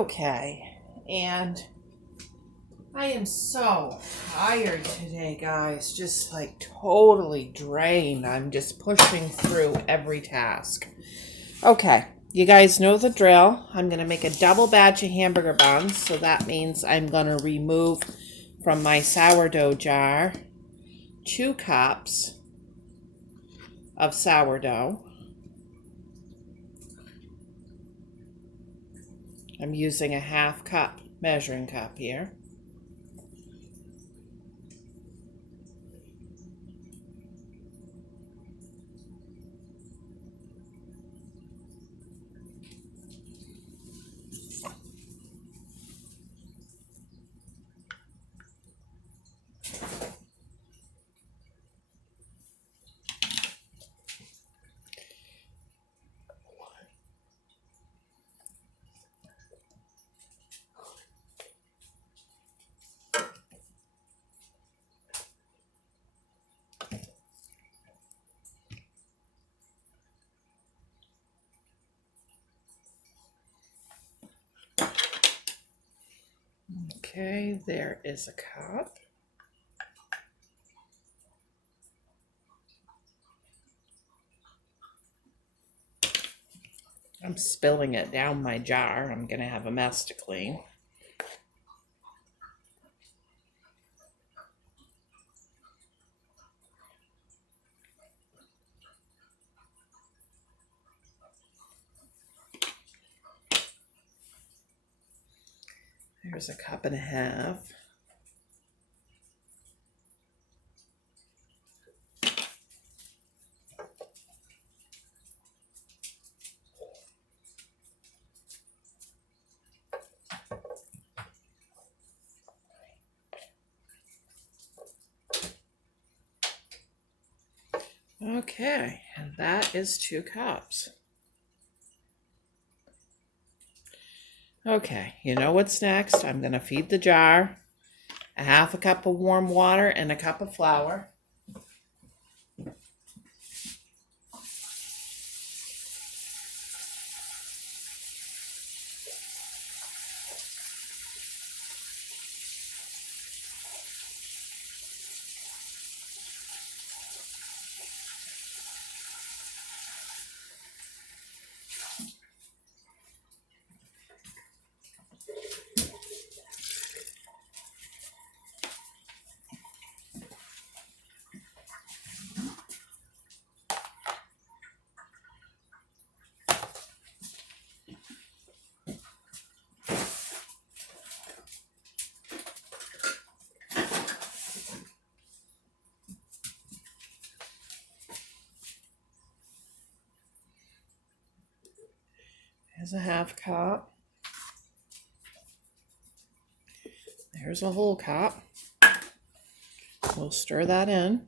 Okay, and I am so tired today, guys. Just like totally drained. I'm just pushing through every task. Okay, you guys know the drill. I'm going to make a double batch of hamburger buns. So that means I'm going to remove from my sourdough jar 2 cups of sourdough. I'm using a 1/2 cup measuring cup here. Okay, there is a cup. I'm spilling it down my jar. I'm going to have a mess to clean. There's a 1.5 cups. Okay, and that is 2 cups. Okay, you know what's next? I'm going to feed the jar a 1/2 cup of warm water and a cup of flour. There's a 1/2 cup. There's a whole cup. We'll stir that in.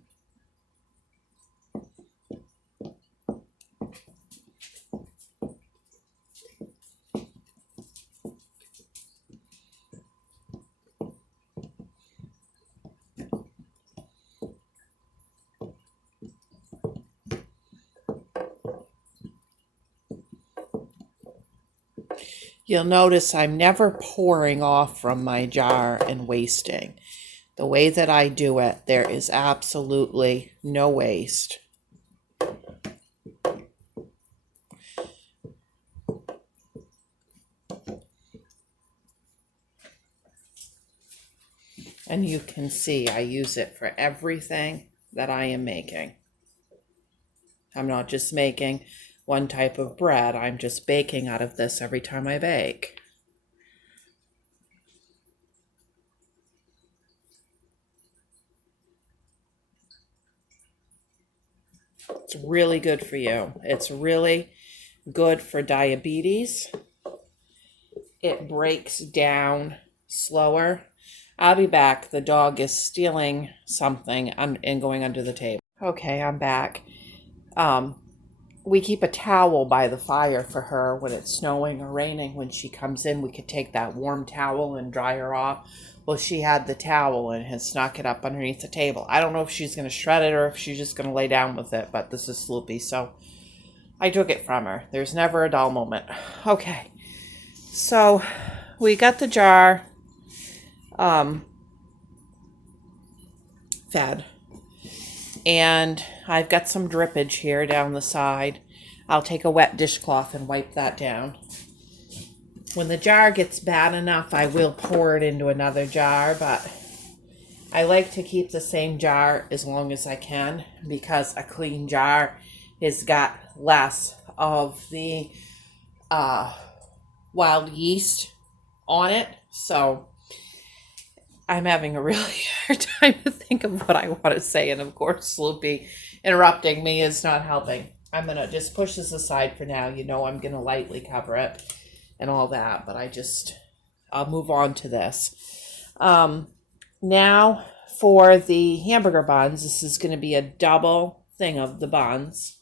You'll notice I'm never pouring off from my jar and wasting. The way that I do it, there is absolutely no waste. And you can see I use it for everything that I am making. I'm not just making one type of bread. I'm just baking out of this every time I bake. It's really good for you. It's really good for diabetes. It breaks down slower. I'll be back. The dog is stealing something and going under the table. Okay, I'm back. We keep a towel by the fire for her when it's snowing or raining. When she comes in, we could take that warm towel and dry her off. Well, she had the towel and had snuck it up underneath the table. I don't know if she's going to shred it or if she's just going to lay down with it, but this is Sloopy, so I took it from her. There's never a dull moment. Okay, so we got the jar fed, and I've got some drippage here down the side. I'll take a wet dishcloth and wipe that down. When the jar gets bad enough, I will pour it into another jar, but I like to keep the same jar as long as I can because a clean jar has got less of the wild yeast on it. So I'm having a really hard time to think of what I want to say, and of course Sloopy interrupting me is not helping. I'm going to just push this aside for now. You know I'm going to lightly cover it and all that, but I'll move on to this. Now for the hamburger buns, this is going to be a double thing of the buns.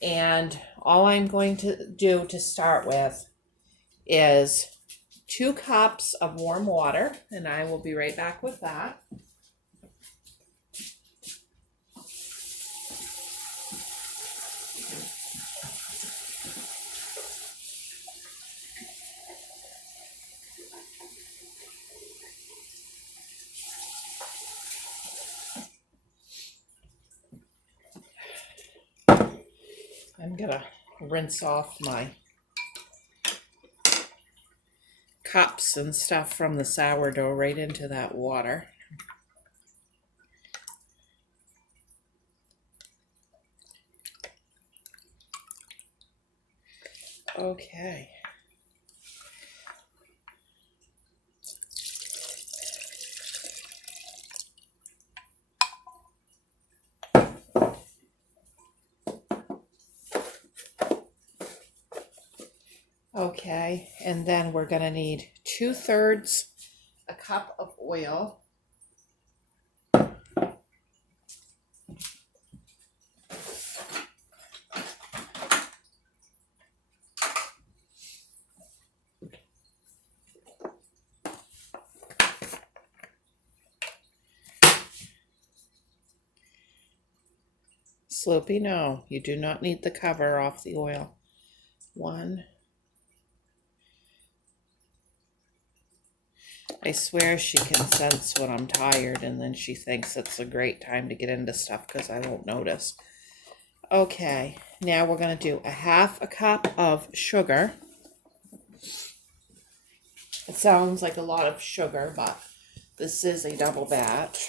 And all I'm going to do to start with is 2 cups of warm water, and I will be right back with that. I'm gonna rinse off my cups and stuff from the sourdough right into that water. Okay. Okay, and then we're gonna need 2/3 a cup of oil. Sloopy, no, you do not need the cover off the oil. 1. I swear she can sense when I'm tired, and then she thinks it's a great time to get into stuff because I won't notice. Okay, now we're going to do 1/2 a cup of sugar. It sounds like a lot of sugar, but this is a double batch.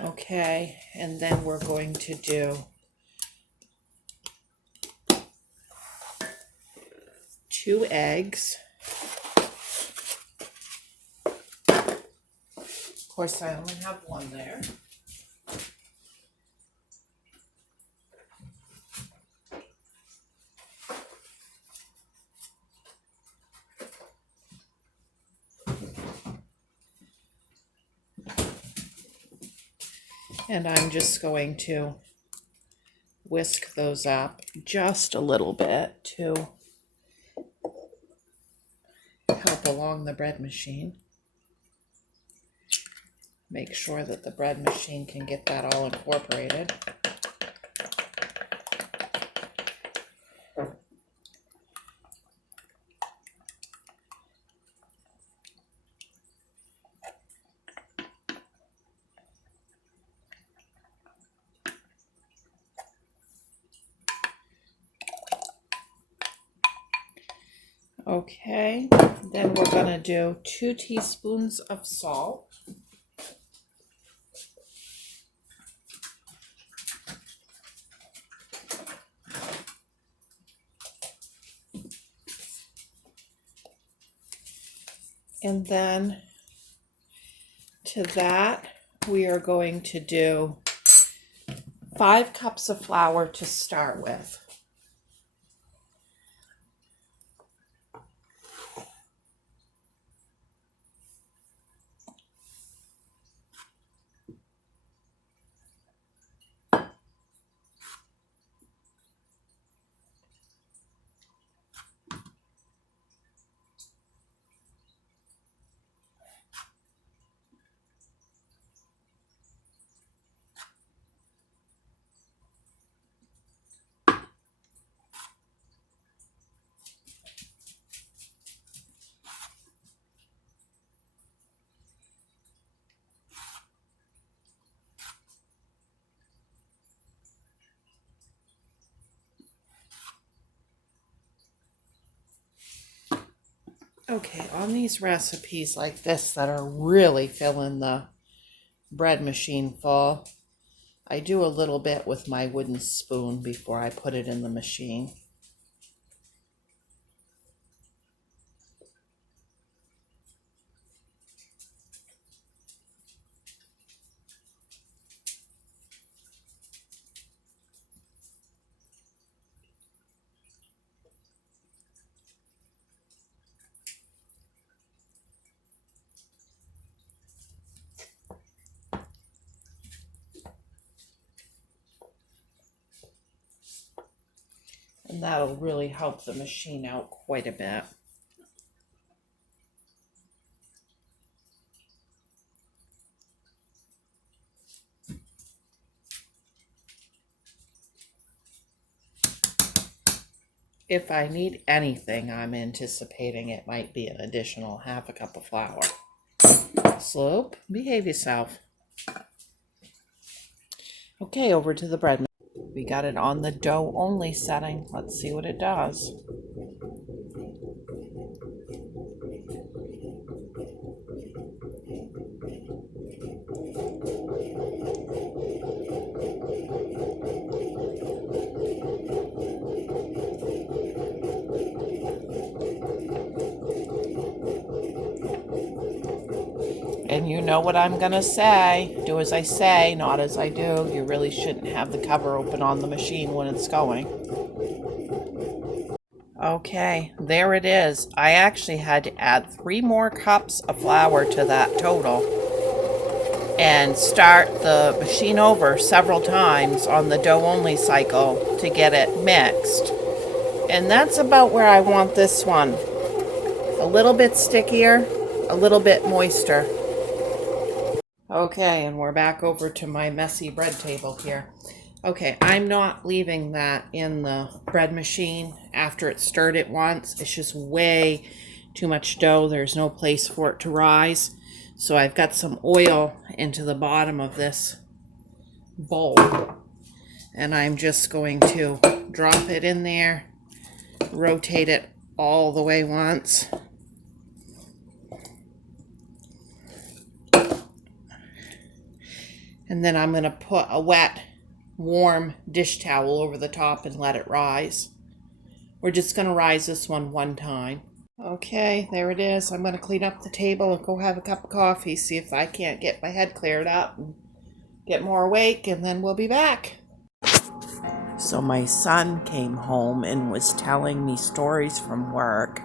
Okay, and then we're going to do 2 eggs. Of course, I only have 1 there. And I'm just going to whisk those up just a little bit to help along the bread machine. Make sure that the bread machine can get that all incorporated. Okay, then we're going to do 2 teaspoons of salt. And then to that, we are going to do 5 cups of flour to start with. Okay, on these recipes like this that are really filling the bread machine full, I do a little bit with my wooden spoon before I put it in the machine. And that'll really help the machine out quite a bit. If I need anything, I'm anticipating it might be an additional half a cup of flour. Slope, behave yourself. Okay, over to the bread. We got it on the dough only setting. Let's see what it does. And you know what I'm gonna say. Do as I say, not as I do. You really shouldn't have the cover open on the machine when it's going. Okay, there it is. I actually had to add 3 more cups of flour to that total and start the machine over several times on the dough only cycle to get it mixed. And that's about where I want this one. A little bit stickier, a little bit moister. Okay, and we're back over to my messy bread table here. Okay, I'm not leaving that in the bread machine after it's stirred it once. It's just way too much dough. There's no place for it to rise. So I've got some oil into the bottom of this bowl. And I'm just going to drop it in there, rotate it all the way once. And then I'm going to put a wet, warm dish towel over the top and let it rise. We're just going to rise this one time. Okay, there it is. I'm going to clean up the table and go have a cup of coffee, see if I can't get my head cleared up and get more awake, and then we'll be back. So my son came home and was telling me stories from work,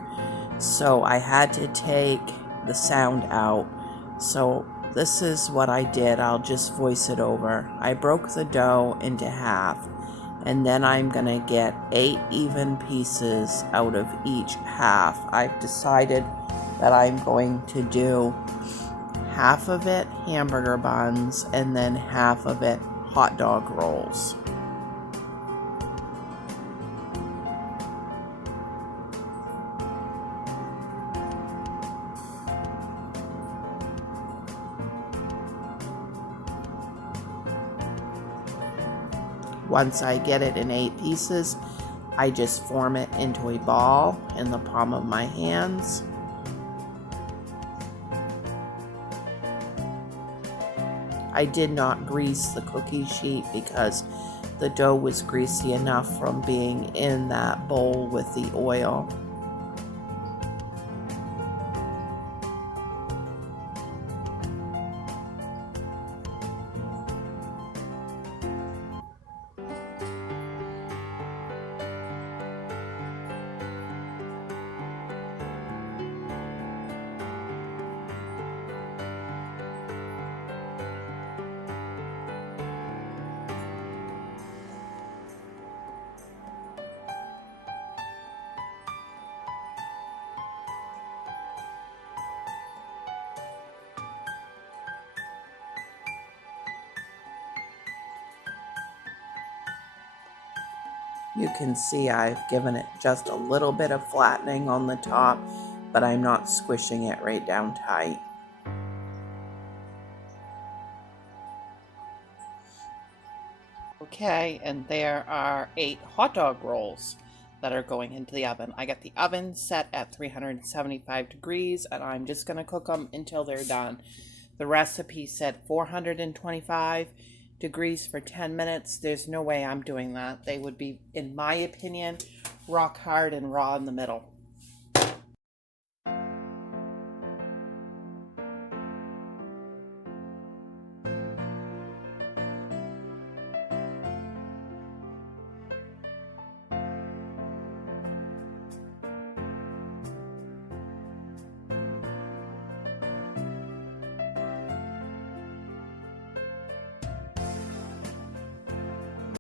so I had to take the sound out. So this is what I did. I'll just voice it over. I broke the dough into half, and then I'm gonna get 8 even pieces out of each half. I've decided that I'm going to do half of it hamburger buns and then half of it hot dog rolls. Once I get it in 8 pieces, I just form it into a ball in the palm of my hands. I did not grease the cookie sheet because the dough was greasy enough from being in that bowl with the oil. You can see I've given it just a little bit of flattening on the top, but I'm not squishing it right down tight. Okay, and there are 8 hot dog rolls. that are going into the oven. I got the oven set at 375 degrees, and I'm just going to cook them until they're done. The recipe said 425 degrees for 10 minutes. There's no way I'm doing that. They would be, in my opinion, rock hard and raw in the middle.